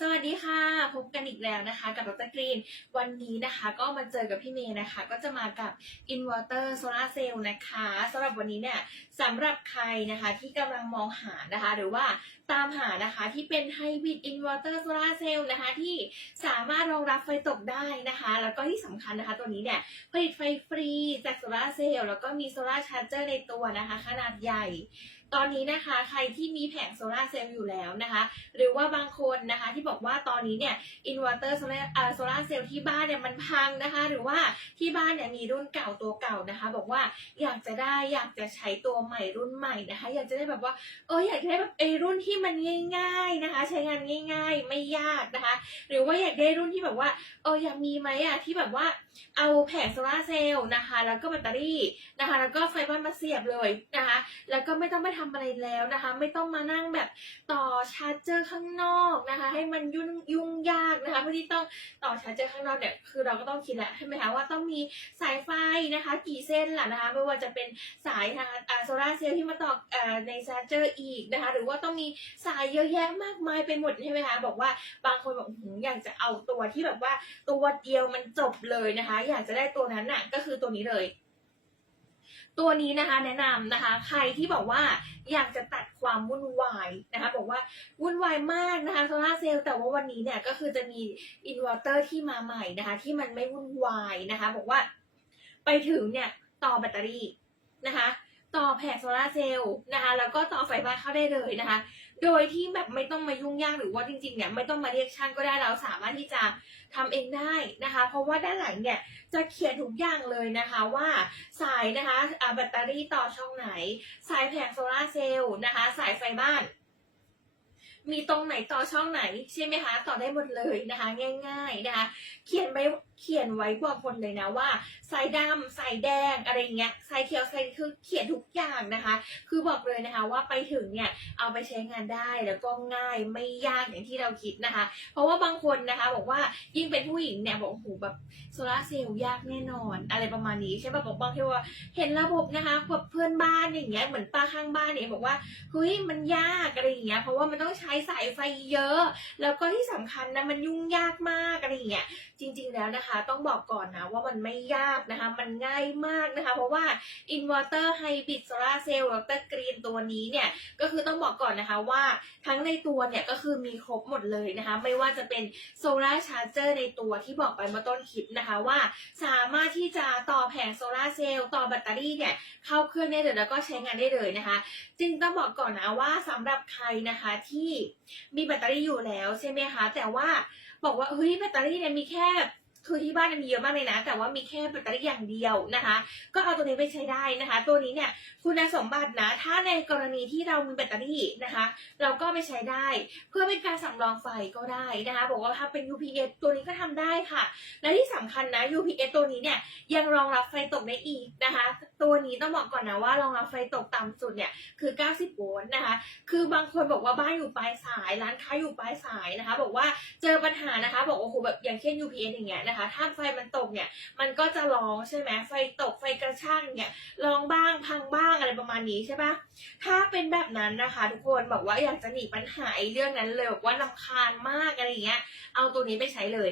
สวัสดีค่ะ พบกันอีกแล้วนะคะกับดรกรีน วันนี้นะคะก็มาเจอกับพี่เมย์นะคะ ก็จะมากับ Inverter Solar Cell นะคะสำหรับวันนี้เนี่ยสำหรับใครนะคะที่กำลังมองหานะคะ หรือว่าตามหานะคะที่เป็น Hybrid Inverter Solar Cell นะคะที่สามารถรองรับไฟตกได้นะคะ แล้วก็ที่สำคัญนะคะตัวนี้เนี่ยผลิตไฟฟรีจากโซลาเซลล์แล้วก็มีโซลาชาร์จเจอร์ในตัวนะคะ ขนาดใหญ่ ตอนนี้นะคะใครที่มีแผงโซลาเซลล์อยู่แล้วนะคะ หรือว่าบางคนนะคะที่บอกว่าตอนนี้เนี่ยอินเวอร์เตอร์โซลาโซลาเซลล์ที่บ้านเนี่ยมันพังนะคะ หรือว่าที่บ้านเนี่ยมีรุ่นเก่าตัวเก่านะคะ บอกว่าอยากจะได้อยากจะใช้ตัวใหม่รุ่นใหม่นะคะ อยากจะได้แบบว่าเอออยากจะได้แบบไอรุ่นที่มันง่าย ๆนะคะ ใช้งานง่าย ๆ ไม่ยากนะคะ หรือว่าอยากได้รุ่นที่แบบว่าเอออยากมีไหมอะที่แบบว่า เอาแผงโซลาเซลล์นะคะ แล้วก็แบตเตอรี่นะคะ แล้วก็ไฟบ้านมาเสียบเลยนะคะ แล้วก็ไม่ต้องไปทำอะไรแล้วนะคะ ไม่ต้องมานั่งแบบต่อชาร์จเจอร์ข้างนอกนะคะ ให้มันยุ่งยุ่งยากนะคะเพื่อที่ต้องต่อชาร์จเจอร์ข้างนอกเนี่ยคือเราก็ต้องคิดแหละใช่ไหมคะว่าต้องมีสายไฟนะคะ กี่เส้นล่ะนะคะ ไม่ว่าจะเป็นสายทางโซลาเซลล์ที่มาต่ออในชาร์จเจอร์อีกนะคะ หรือว่าต้องมีสายเยอะแยะมากมายไปหมดใช่ไหมคะบอกว่าบางคนบอกอื้อหืออยากจะเอาตัวที่แบบว่าตัวเดียวมันจบเลยนะคะ อยากจะได้ตัวนั้นน่ะก็คือตัวนี้เลย ตัวนี้นะคะ แนะนำนะคะ ใครที่บอกว่าอยากจะตัดความวุ่นวายนะคะ บอกว่าวุ่นวายมากนะคะโซลาเซลล์แต่ว่าวันนี้เนี่ยก็คือจะมีอินเวอร์เตอร์ที่มาใหม่นะคะ ที่มันไม่วุ่นวายนะคะ บอกว่าไปถึงเนี่ยต่อแบตเตอรี่นะคะ ต่อแผงโซลาเซลล์นะคะแล้วก็ต่อไฟฟ้าเข้าได้เลยนะคะ โดยที่แบบไม่ต้องมายุ่งยากหรือว่าจริงๆเนี่ยไม่ต้องมาเรียกช่างก็ได้เราสามารถที่จะทำเองได้นะคะ เพราะว่าด้านหลังเนี่ยจะเขียนทุกอย่างเลยนะคะว่าสายนะคะอ่าแบตเตอรี่ต่อช่องไหน สายแผงโซลาเซลล์นะคะ สายไฟบ้านมีตรงไหนต่อช่องไหนใช่ไหมคะ ต่อได้หมดเลยนะคะ ง่าย ๆนะคะ เขียนไว้ เขียนไว้บอกคนเลยนะว่าสายดำสายแดงอะไรเงี้ยสายเขียวสายคือเขียนทุกอย่างนะคะ คือบอกเลยนะคะว่าไปถึงเนี่ยเอาไปใช้งานได้แล้วก็ง่ายไม่ยากอย่างที่เราคิดนะคะ เพราะว่าบางคนนะคะบอกว่ายิ่งเป็นผู้หญิงเนี่ยบอกโอ้โหแบบโซลาร์เซลล์ยากแน่นอน อะไรประมาณนี้ใช่ป่ะบอกบางทีว่าเห็นระบบนะคะแบบเพื่อนบ้านอย่างเงี้ยเหมือนป้าข้างบ้านเนี่ยบอกว่าเฮ้ยมันยากอะไรอย่างเงี้ยเพราะว่ามันต้องใช้สายไฟเยอะ แล้วก็ที่สำคัญนะมันยุ่งยากมากอะไรอย่างเงี้ยจริง ๆแล้วนะคะต้องบอกก่อนนะว่ามันไม่ยากนะคะ มันง่ายมากนะคะ เพราะว่า Inverter Hybrid Solar Cell ดรกรีนตัวนี้เนี่ยก็คือต้องบอกก่อนนะคะว่าทั้งในตัวเนี่ยก็คือมีครบหมดเลยนะคะ ไม่ว่าจะเป็น Solar Charger ในตัวที่บอกไปเมื่อต้นคลิปนะคะว่า สามารถที่จะต่อแผงโซลาเซลล์ต่อแบตเตอรี่เนี่ยเข้าเครื่องได้เลยแล้วก็ใช้งานได้เลยนะคะจริงต้องบอกก่อนนะว่าสำหรับใครนะคะที่มีแบตเตอรี่อยู่แล้วใช่ไหมคะแต่ว่าบอกว่าเฮ้ยแบตเตอรี่เนี่ยมีแค่ คือที่บ้านมีเยอะมากเลยนะ แต่ว่ามีแค่แบตเตอรี่อย่างเดียวนะคะ ก็เอาตัวนี้ไปใช้ได้นะคะ ตัวนี้เนี่ยคุณสมบัตินะ ถ้าในกรณีที่เรามีแบตเตอรี่นะคะ เราก็ไปใช้ได้ เพื่อเป็นการสำรองไฟก็ได้นะคะ บอกว่าถ้าเป็น UPS ตัวนี้ก็ทำได้ค่ะ และที่สำคัญนะ UPS ตัวนี้เนี่ยยังรองรับไฟตกได้อีกนะคะ ตัวนี้ต้องบอกก่อนนะว่ารองรับไฟตกต่ำสุดเนี่ยคือ 90 โวลต์นะคะ คือบางคนบอกว่าบ้านอยู่ปลายสาย ร้านค้าอยู่ปลายสายนะคะ บอกว่าเจอปัญหานะคะ บอกว่าโอ้โหแบบอย่างเช่น UPS อย่างเงี้ยนะคะถ้าไฟมันตกเนี่ยมันก็จะร้องใช่ไหมไฟตกไฟกระช่างเนี่ยร้องบ้างพังบ้างอะไรประมาณนี้ใช่ปะถ้าเป็นแบบนั้นนะคะทุกคนบอกว่าอยากจะหนีปัญหาไอ้เรื่องนั้นเลยบอกว่าลำคาญมากอะไรอย่างเงี้ยเอาตัวนี้ไปใช้เลย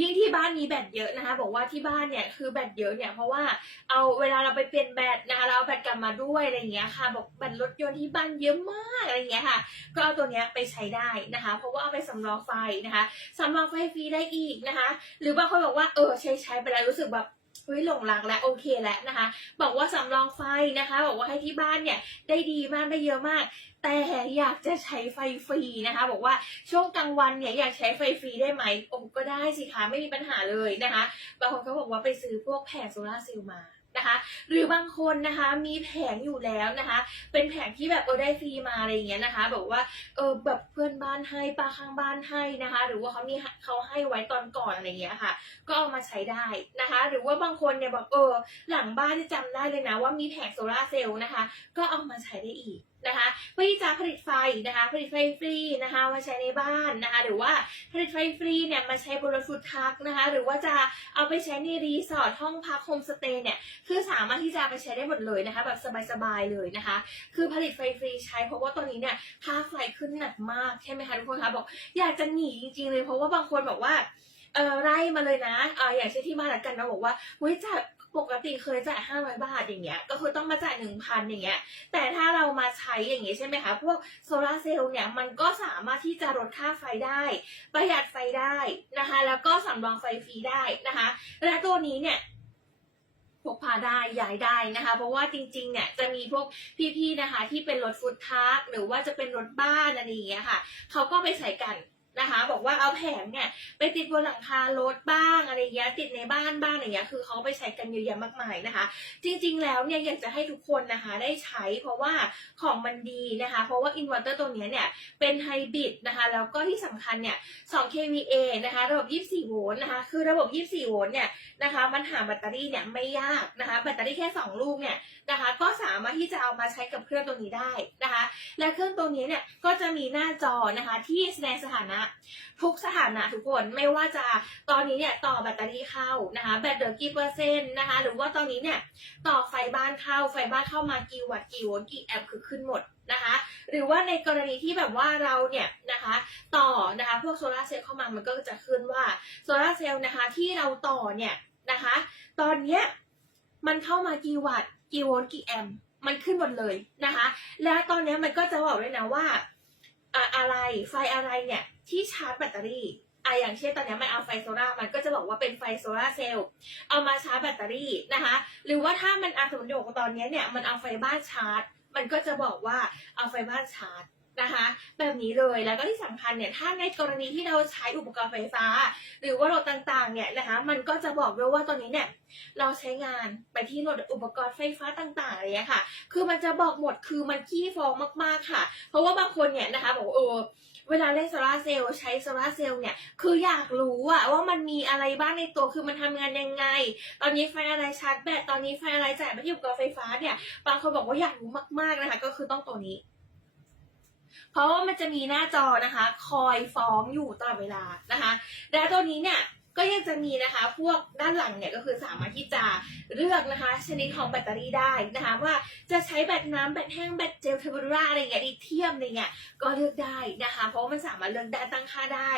ยิ่งที่บ้านมีแบตเยอะนะคะ บอกว่าที่บ้านเนี่ยคือแบตเยอะเนี่ยเพราะว่าเอาเวลาเราไปเปลี่ยนแบตนะคะเราเอาแบตกลับมาด้วยอะไรเงี้ยค่ะ บอกแบตรถยนต์ที่บ้านเยอะมากอะไรเงี้ยค่ะ ก็เอาตัวเนี้ยไปใช้ได้นะคะ เพราะว่าเอาไปสำรองไฟนะคะสำรองไฟฟรีได้อีกนะคะ หรือบางคนบอกว่าเออใช้ใช้ไปแล้วรู้สึกแบบ เฮ้ยหลงรักแล้วโอเคแล้วนะคะ บอกว่าสำรองไฟนะคะ บอกว่าให้ที่บ้านเนี่ยได้ดีมากได้เยอะมาก แต่อยากจะใช้ไฟฟรีนะคะ บอกว่าช่วงกลางวันเนี่ยอยากใช้ไฟฟรีได้ไหมโอ้ก็ได้สิคะไม่มีปัญหาเลยนะคะบางคนเขาบอกว่าไปซื้อพวกแผงโซลาร์เซลล์มา นะคะ หรือบางคนนะคะมีแผงอยู่แล้วนะคะ เป็นแผงที่แบบเออได้ฟรีมาอะไรอย่างเงี้ยนะคะบอกว่าเออแบบเพื่อนบ้านให้ป้าข้างบ้านให้นะคะ หรือว่าเขามีเขาให้ไว้ตอนก่อนอะไรอย่างเงี้ยค่ะ ก็เอามาใช้ได้นะคะ หรือว่าบางคนเนี่ยบอกเออหลังบ้านจะจำได้เลยนะว่ามีแผงโซลาเซลล์นะคะ ก็เอามาใช้ได้อีก นะคะเพื่อที่จะผลิตไฟนะคะผลิตไฟฟรีนะคะมาใช้ในบ้านนะคะหรือว่าผลิตไฟฟรีเนี่ยมาใช้บนรถฟูดทรัคนะคะหรือว่าจะเอาไปใช้ในรีสอร์ทห้องพักโฮมสเตย์เนี่ยคือสามารถที่จะไปใช้ได้หมดเลยนะคะแบบสบายๆเลยนะคะ คือผลิตไฟฟรีใช้เพราะว่าตอนนี้เนี่ยค่าไฟขึ้นหนักมากใช่ไหมคะทุกคนคะบอกอยากจะหนีจริงๆเลยเพราะว่าบางคนบอกว่าเออไล่มาเลยนะเอออย่างเช่นที่บ้านละกันนะบอกว่าเฮ้ยจ่าย ปกติเคยจ่ายห้าร้อยบาทอย่างเงี้ย ก็คือต้องมาจ่ายหนึ่งพันอย่างเงี้ย แต่ถ้าเรามาใช้อย่างเงี้ยใช่ไหมคะ พวกโซลาร์เซลล์เนี่ยมันก็สามารถที่จะลดค่าไฟได้ ประหยัดไฟได้นะคะ แล้วก็สำรองไฟฟรีได้นะคะ และตัวนี้เนี่ยพกพาได้ย้ายได้นะคะ เพราะว่าจริงๆเนี่ยจะมีพวกพี่ๆนะคะ ที่เป็นรถฟุตทาร์กหรือว่าจะเป็นรถบ้านอะไรอย่างเงี้ยค่ะเขาก็ไปใส่กัน นะคะ บอกว่าเอาแผงเนี่ยไปติดบนหลังคารถบ้างอะไรเงี้ยติดในบ้านบ้างอะไรเงี้ยคือเขาไปใช้กันเยอะแยะมากมายนะคะ จริงๆแล้วเนี่ยอยากจะให้ทุกคนนะคะได้ใช้เพราะว่าของมันดีนะคะ เพราะว่าอินเวอร์เตอร์ตัวเนี้ยเนี่ยเป็นไฮบริดนะคะแล้วก็ที่สำคัญเนี่ย 2 kVA นะคะระบบ 24 โวลต์นะคะคือระบบ 24 โวลต์เนี่ยนะคะมันหาแบตเตอรี่เนี่ยไม่ยากนะคะแบตเตอรี่แค่ 2 ลูกเนี่ยนะคะก็สามารถที่จะเอามาใช้กับเครื่องตัวนี้ได้นะคะ และเครื่องตัวนี้เนี่ยก็จะมีหน้าจอนะคะที่แสดงสถานะทุกสถานะทุกคนไม่ว่าจะตอนนี้เนี่ยต่อแบตเตอรี่เข้านะคะแบตเหลือกี่เปอร์เซ็นต์นะคะหรือว่าตอนนี้เนี่ยต่อไฟบ้านเข้าไฟบ้านเข้ามากี่วัตต์กี่โวลต์กี่แอมป์คือขึ้นหมดนะคะหรือว่าในกรณีที่แบบว่าเราเนี่ยนะคะต่อนะคะพวกโซลาเซลล์เข้ามามันก็จะขึ้นว่าโซลาเซลล์นะคะที่เราต่อเนี่ยนะคะตอนเนี้ยมันเข้ามากี่วัตต์กี่โวลต์กี่แอมป์มันขึ้นหมดเลยนะคะ แล้วตอนนี้มันก็จะบอกด้วยนะว่า อะไรไฟอะไรเนี่ย ที่ชาร์จแบตเตอรี่อะอย่างเช่นตอนนี้มันเอาไฟโซลาร์มันก็จะบอกว่าเป็นไฟโซลาร์เซลล์เอามาชาร์จแบตเตอรี่นะคะ หรือว่าถ้ามันอาสมมติตอนนี้เนี่ยมันเอาไฟบ้านชาร์จ มันก็จะบอกว่าเอาไฟบ้านชาร์จ นะคะ แบบนี้เลยแล้วก็ที่สำคัญเนี่ยถ้าในกรณีที่เราใช้อุปกรณ์ไฟฟ้า หรือว่าราต่างๆเนี่ยนะคะ มันก็จะบอกด้วยว่าตอนนี้เนี่ยเราใช้งานไปที่โหลดอุปกรณ์ไฟฟ้าต่างๆอะไรอย่างเงี้ยค่ะ คือมันจะบอกหมดคือมันขี้ฟองมากๆค่ะ เพราะว่าบางคนเนี่ยนะคะบอกเออเวลาเล่นโซลาเซลล์ใช้โซลาเซลล์เนี่ยคืออยากรู้อะว่ามันมีอะไรบ้างในตัวคือมันทำงานยังไง ตอนนี้ไฟอะไรชาร์จแบตตอนนี้ไฟอะไรจ่ายไปที่อุปกรณ์ไฟฟ้าเนี่ยบางคนบอกว่าอยากรู้มากๆนะคะ ก็คือต้องตัวนี้ เพราะว่ามันจะมีหน้าจอนะคะ คอยฟ้องอยู่ตลอดเวลานะคะ และตัวนี้เนี่ย ก็ยังจะมีนะคะ พวกด้านหลังเนี่ยก็คือสามารถที่จะเลือกนะคะ ชนิดของแบตเตอรี่ได้นะคะ ว่าจะใช้แบตน้ำแบตแห้งแบตเจลเทอร์โบราอะไรเงี้ยลิเทียมอะไรเงี้ยก็เลือกได้นะคะ เพราะมันสามารถเลือกได้ตั้งค่าได้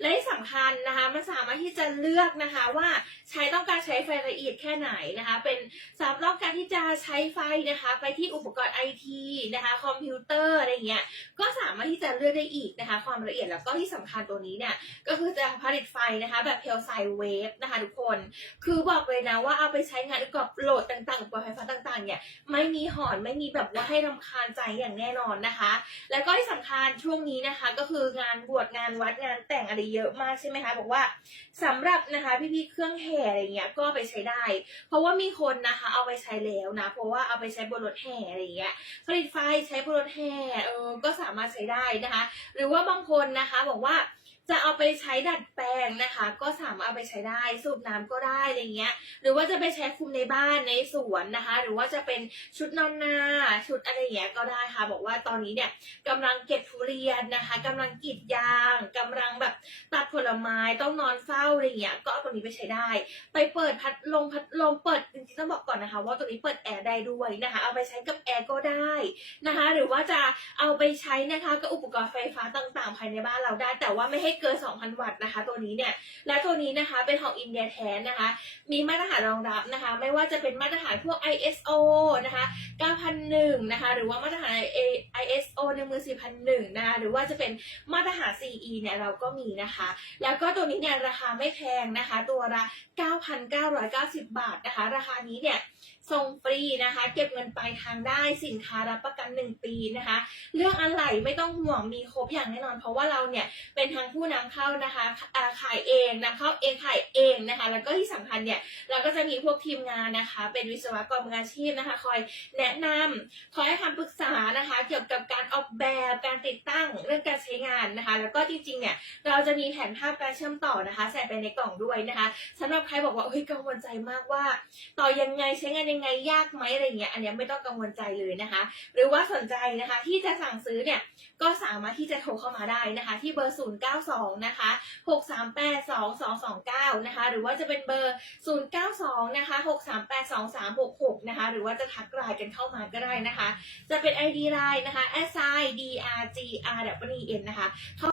และที่สำคัญนะคะ มันสามารถที่จะเลือกนะคะว่าใช้ต้องการใช้ไฟละเอียดแค่ไหนนะคะ เป็นสำหรับต้องการที่จะใช้ไฟนะคะ ไปที่อุปกรณ์ไอทีนะคะคอมพิวเตอร์อะไรเงี้ยก็สามารถที่จะเลือกได้อีกนะคะ ความละเอียดแล้วก็ที่สำคัญตัวนี้เนี่ยก็คือจะผลิตไฟนะคะ แบบเพลไซเวฟนะคะทุกคน คือบอกเลยนะว่าเอาไปใช้งานกับโหลดต่างๆอุปกรณ์ไฟฟ้าต่างๆเนี่ยไม่มีหอนไม่มีแบบว่าให้รำคาญใจอย่างแน่นอนนะคะ แล้วก็ที่สำคัญช่วงนี้นะคะก็คืองานบวชงานวัดงานแต่งอะไรเยอะมากใช่ไหมคะบอกว่าสำหรับนะคะพี่ๆเครื่องแห่อะไรเงี้ยก็ไปใช้ได้ เพราะว่ามีคนนะคะเอาไปใช้แล้วนะ เพราะว่าเอาไปใช้บนรถแห่อะไรเงี้ยผลิตไฟใช้บนรถแห่เออก็สามารถใช้ได้นะคะ หรือว่าบางคนนะคะบอกว่า จะเอาไปใช้ดัดแปลงนะคะ ก็สามารถเอาไปใช้ได้สูบน้ำก็ได้อะไรเงี้ย หรือว่าจะไปใช้คุมในบ้านในสวนนะคะ หรือว่าจะเป็นชุดนอนนาชุดอะไรเงี้ยก็ได้ค่ะ บอกว่าตอนนี้เนี่ยกำลังเก็บทุเรียนนะคะกำลังกรีดยางกำลังแบบตัดผลไม้ต้องนอนเฝ้าอะไรเงี้ยก็เอาตัวนี้ไปใช้ได้ ไปเปิดพัดลมพัดลมเปิดจริงๆต้องบอกก่อนนะคะ ว่าตัวนี้เปิดแอร์ได้ด้วยนะคะ เอาไปใช้กับแอร์ก็ได้นะคะ หรือว่าจะเอาไปใช้นะคะกับอุปกรณ์ไฟฟ้าต่างๆ ภายในบ้านเราได้ แต่ว่าไม่ให้เกิน 2,000 วัตต์นะคะ ตัวนี้เนี่ย และตัวนี้นะคะเป็นของอินเดียแท้นะคะ มีมาตรฐานรองรับนะคะ ไม่ว่าจะเป็นมาตรฐานพวก ISO นะคะ 9001 นะคะ หรือว่ามาตรฐาน ISO 14001 นะคะ หรือว่าจะเป็นมาตรฐาน CE เนี่ยเราก็มีนะคะ แล้วก็ตัวนี้เนี่ยราคาไม่แพงนะคะ ตัวละ 9,990 บาทนะคะ ราคานี้เนี่ยส่งฟรีนะคะ เก็บเงินปลายทางได้สินค้ารับประกัน 1 ปีนะคะ เรื่องอะไรไม่ต้องห่วงมีครบอย่างแน่นอน เพราะว่าเราเนี่ยเป็นทางผู้นำเข้านะคะขายเองนำเข้าเองขายเองนะคะ แล้วก็ที่สำคัญเนี่ยเราก็จะมีพวกทีมงานนะคะ เป็นวิศวกรมืออาชีพนะคะ คอยแนะนำคอยให้คำปรึกษานะคะ เกี่ยวกับการออกแบบการติดตั้งเรื่องการใช้งานนะคะ แล้วก็จริงๆเนี่ยเราจะมีแผนภาพการเชื่อมต่อนะคะ ใส่ไปในกล่องด้วยนะคะสำหรับใครบอกว่าเฮ้ยกังวลใจมากว่า ต่อยังไงใช้งานยังไงยากไหมอะไรเงี้ยอันเนี้ยไม่ต้องกังวลใจเลยนะคะ หรือว่าสนใจนะคะที่จะสั่งซื้อเนี่ยก็สามารถที่จะโทรเข้ามาได้นะคะ ที่เบอร์ 092 นะคะ 6382229 นะคะ หรือว่าจะเป็นเบอร์ 092 นะคะ 6382366 นะคะ หรือว่าจะทักไลน์กันเข้ามาก็ได้นะคะ จะเป็น ID ไลน์นะคะ s i d r g r w e n นะคะ